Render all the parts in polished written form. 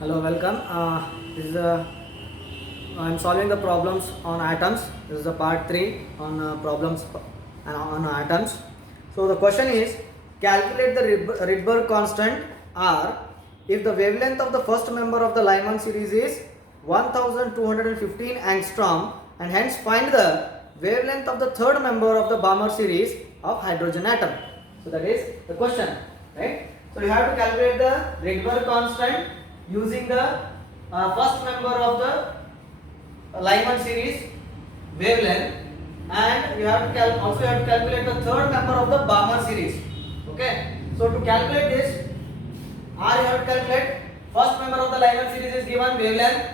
Hello, welcome. This is I'm solving the problems on atoms. This is the part 3 on problems and on atoms. So the question is, calculate the Rydberg constant R if the wavelength of the first member of the Lyman series is 1215 angstrom, and hence find the wavelength of the third member of the Balmer series of hydrogen atom. So that is the question, right? So you have to calculate the Rydberg constant using the first member of the Lyman series wavelength, and you have to also have to calculate the third member of the Balmer series. Okay, so to calculate this, R you have to calculate first member of the Lyman series is given wavelength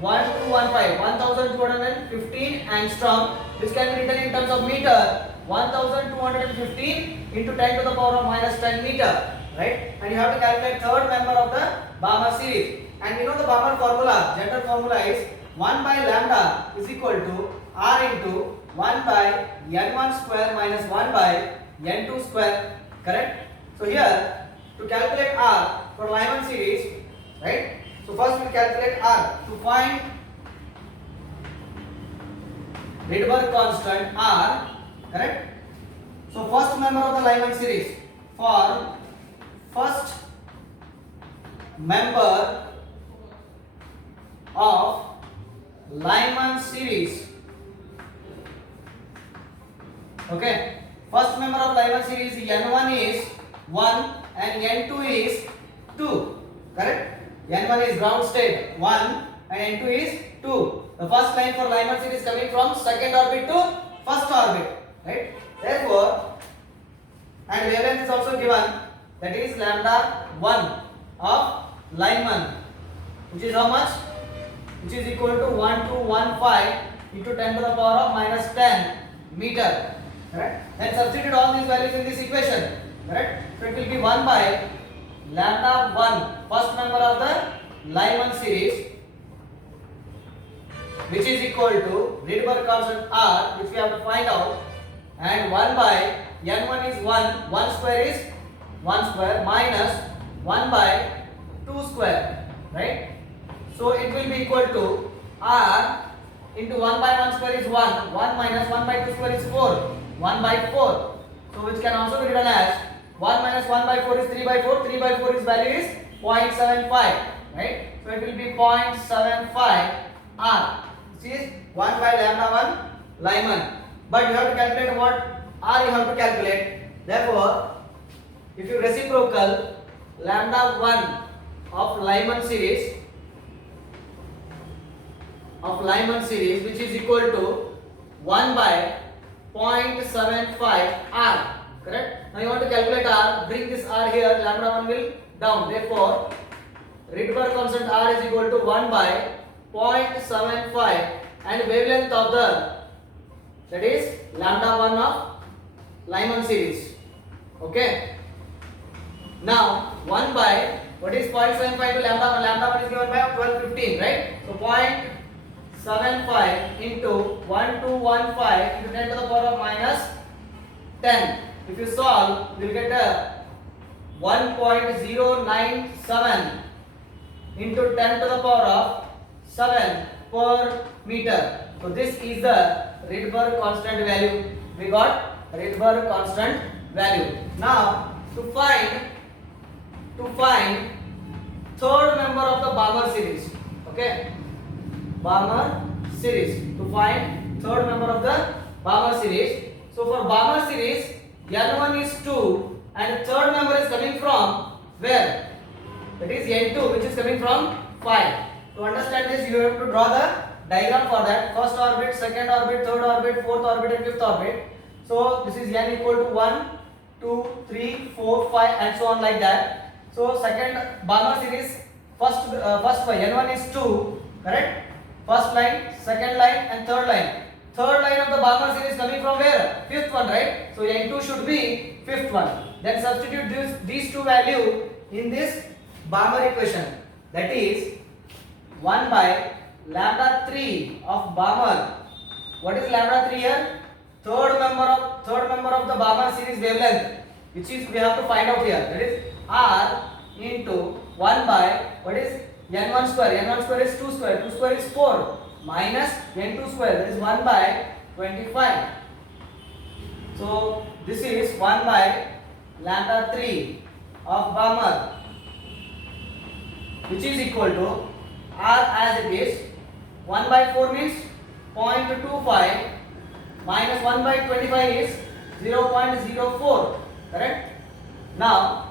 1215 angstrom, which can be written in terms of meter, 1215 into 10 to the power of minus 10 meter, right? And you have to calculate third member of the Balmer series. And you know the Balmer formula, general formula is 1 by lambda is equal to R into 1 by n1 square minus 1 by n2 square, correct? So here to calculate R for Lyman series, right? So first we calculate R to find Rydberg constant R, correct? So first member of the Lyman series, for first member of Lyman series, okay, first member of Lyman series n1 is 1 and n2 is 2, correct? n1 is ground state 1 and n2 is 2. The first line for Lyman series coming from second orbit to first orbit, right? Therefore, and wavelength is also given, that is lambda 1 of Lyman, which is how much? Which is equal to 1215 into 10 to the power of minus 10 meter, correct? Then substitute all these values in this equation, correct? So it will be 1 by lambda 1 first member of the Lyman series, which is equal to Rydberg constant R, which we have to find out, and 1 by n1 is 1, 1 square is 1 square minus 1 by 2 square, right? So it will be equal to R into 1 by 1 square is 1, 1 minus 1 by 2 square is 4, 1 by 4. So which can also be written as 1 minus 1 by 4 is 3 by 4, 3 by 4 is value is 0.75, right? So it will be 0.75 R. This is 1 by lambda 1 Lyman. But you have to calculate what R you have to calculate. Therefore, if you reciprocal lambda 1 of Lyman series, which is equal to 1 by 0.75 R, correct? Now you want to calculate R, bring this R here, lambda 1 will down. Therefore, Rydberg constant R is equal to 1 by 0.75 and wavelength of the, that is lambda 1 of Lyman series. Okay. Now 1 by, what is 0.75 to lambda 1? Lambda 1 is given by 1215, right? So 0.75 into 1215 into 10 to the power of minus 10. If you solve, you will get a 1.097 into 10 to the power of 7 per meter. So this is the Rydberg constant value. We got Rydberg constant value. Now to find third member of the Balmer series. Okay, Balmer series. To find third member of the Balmer series. So for Balmer series, n1 is 2 and third member is coming from where? That is n2, which is coming from 5. To understand this, you have to draw the diagram for that. First orbit, second orbit, third orbit, fourth orbit and fifth orbit. So this is n equal to 1, 2, 3, 4, 5 and so on like that. So second Balmer series, first by n1 is 2, correct? First line, second line and third line. Third line of the Balmer series coming from where? Fifth one, right? So n2 should be fifth one. Then substitute these two value in this Balmer equation. That is 1 by lambda 3 of Balmer. What is lambda 3 here? Third member of the Balmer series wavelength, which is we have to find out here. That is R into 1 by what is n1 square. N1 square is 2 square. 2 square is 4 minus n2 square, that is 1 by 25. So this is 1 by lambda 3 of Balmer, which is equal to R as it is. 1 by 4 means 0.25 minus 1 by 25 is 0.04. Correct? Now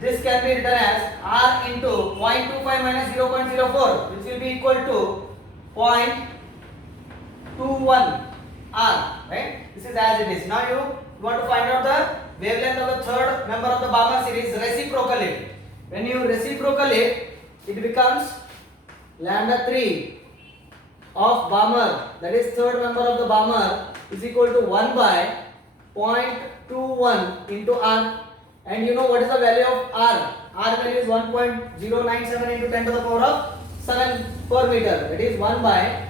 this can be written as R into 0.25 minus 0.04, which will be equal to 0.21 R. Right? This is as it is. Now you want to find out the wavelength of the third member of the Balmer series reciprocally. When you reciprocally, it becomes lambda 3 of Balmer, that is third member of the Balmer, is equal to 1 by 0.21 into R. And you know what is the value of R? R value is 1.097 into 10 to the power of 7 per meter. That is 1 by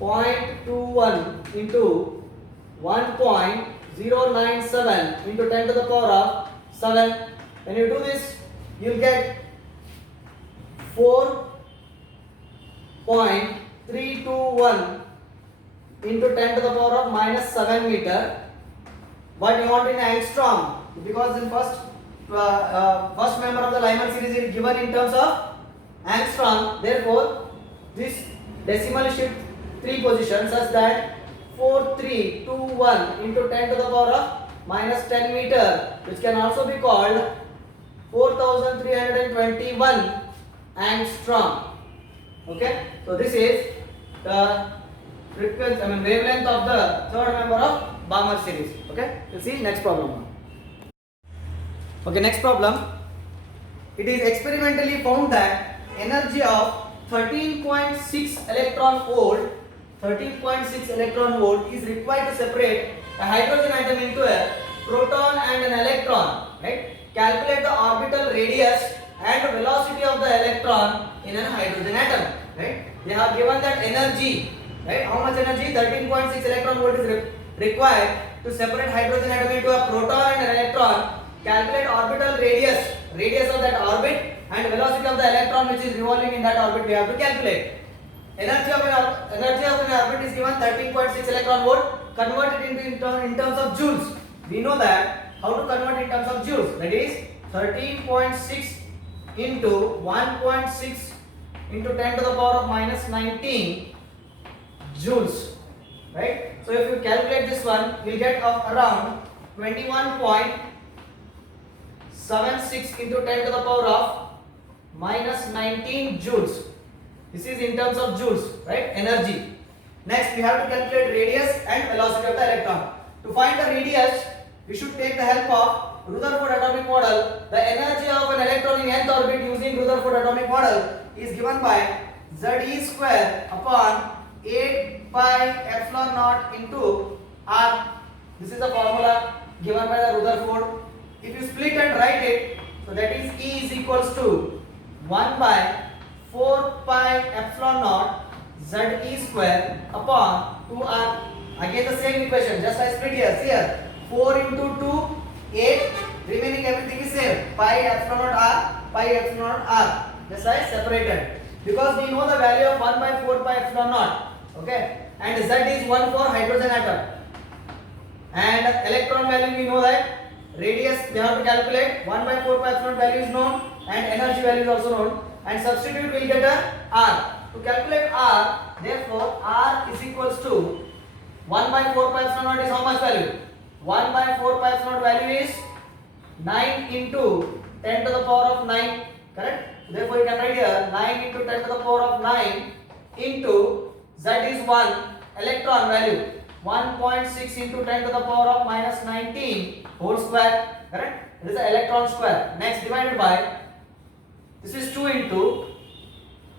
0.21 into 1.097 into 10 to the power of 7. When you do this, you will get 4.321 into 10 to the power of minus 7 meter. But you want in angstrom, because in first member of the Lyman series is given in terms of angstrom. Therefore, this decimal shift 3 positions such that 4321 into 10 to the power of minus 10 meter, which can also be called 4321 angstrom. Okay, so this is the frequency, wavelength of the third member of Balmer series. Okay, we'll see next problem now. Okay, next problem. It is experimentally found that energy of 13.6 electron volt is required to separate a hydrogen atom into a proton and an electron. Right? Calculate the orbital radius and velocity of the electron in a hydrogen atom. Right? They have given that energy. Right? How much energy? 13.6 electron volt is required to separate hydrogen atom into a proton and an electron. Calculate orbital radius of that orbit, and velocity of the electron which is revolving in that orbit we have to calculate. Energy of an orbit is given 13.6 electron volt. Convert it in terms of joules. We know that how to convert in terms of joules. That is 13.6 into 1.6 into 10 to the power of minus 19 joules. Right? So if you calculate this one, you will get of around 21.76 into 10 to the power of minus 19 joules. This is in terms of joules, right? Energy. Next, we have to calculate radius and velocity of the electron. To find the radius, we should take the help of Rutherford atomic model. The energy of an electron in nth orbit using Rutherford atomic model is given by Ze square upon 8 pi epsilon naught into R. This is the formula given by the Rutherford. If you split and write it, so that is E is equals to 1 by 4 pi epsilon naught Ze square upon 2R. Again the same equation, just I split here. See here, 4 into 2, 8, remaining everything is same. Pi epsilon naught R, pi epsilon naught R. Just I separated. Because we know the value of 1 by 4 pi epsilon naught. Okay, and Z is 1 for hydrogen atom. And electron value we know that. Radius we have to calculate. 1 by 4 pi epsilon value is known, and energy value is also known. And substitute we will get a R. To calculate R, therefore R is equals to 1 by 4 pi epsilon naught is how much value? 1 by 4 pi epsilon naught value is 9 into 10 to the power of 9. Correct? Therefore you can write here 9 into 10 to the power of 9 into Z is 1, electron value 1.6 into 10 to the power of minus 19 whole square. Correct? It is the electron square. Next, divided by, this is 2 into,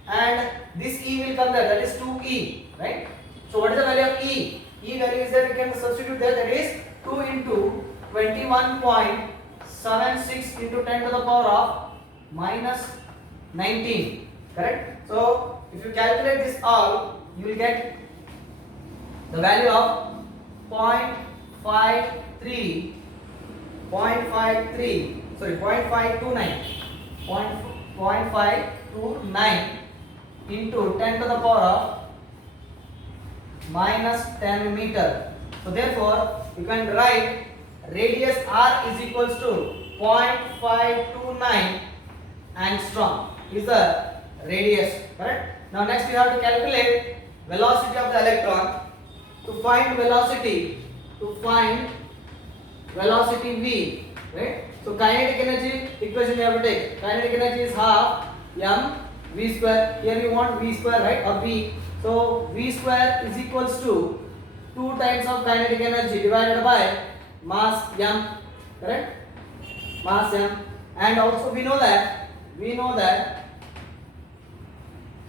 and this E will come there, that is 2E. Right? So what is the value of E? E value is there, we can substitute there, that is 2 into 21.76 into 10 to the power of minus 19. Correct? So if you calculate this all, you will get the value of 0.529, 0.529 529 into 10 to the power of minus 10 meter. So therefore you can write radius r is equals to 0.529 angstrom is the radius, correct? Now next we have to calculate velocity of the electron. To find velocity v, right? So kinetic energy equation you have to take. Kinetic energy is half m v square. Here you want v square, right, or v. So v square is equals to 2 times of kinetic energy divided by mass m, correct? Mass m. And also we know that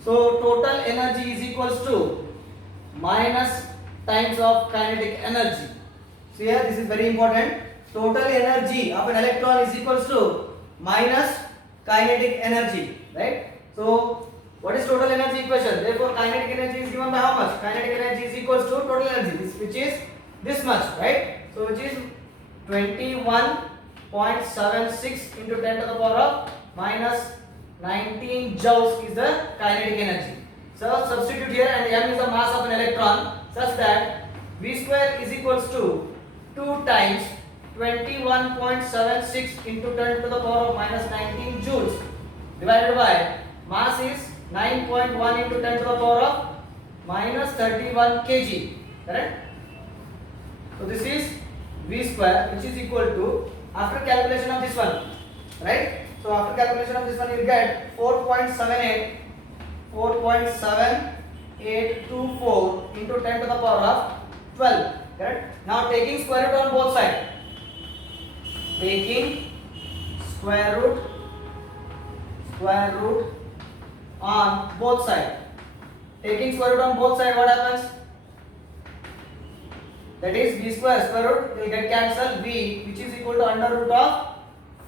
so total energy is equals to minus times of kinetic energy. So here this is very important. Total energy of an electron is equals to minus kinetic energy, right? So what is total energy equation? Therefore kinetic energy is given by how much? Kinetic energy is equals to total energy, which is this much, right? So which is 21.76 into 10 to the power of minus 19 joules is the kinetic energy. So substitute here, and m is the mass of an electron, such that v square is equals to 2 times 21.76 into 10 to the power of minus 19 joules divided by mass is 9.1 into 10 to the power of minus 31 kg, correct? So this is v square, which is equal to, after calculation of this one, right? So after calculation of this one you will get 4.7824 into 10 to the power of 12, correct? Now taking square root on both sides, taking square root on both sides, taking square root on both sides, what happens? That is v square root will get cancelled, v, which is equal to under root of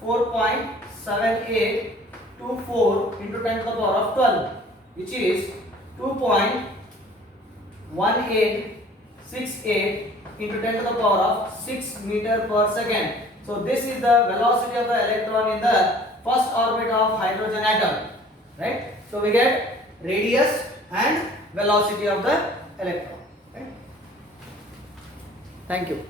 4.7824 into 10 to the power of 12, which is 2.1868 into 10 to the power of 6 meter per second. So this is the velocity of the electron in the first orbit of hydrogen atom, right? So we get radius and velocity of the electron, right? Thank you.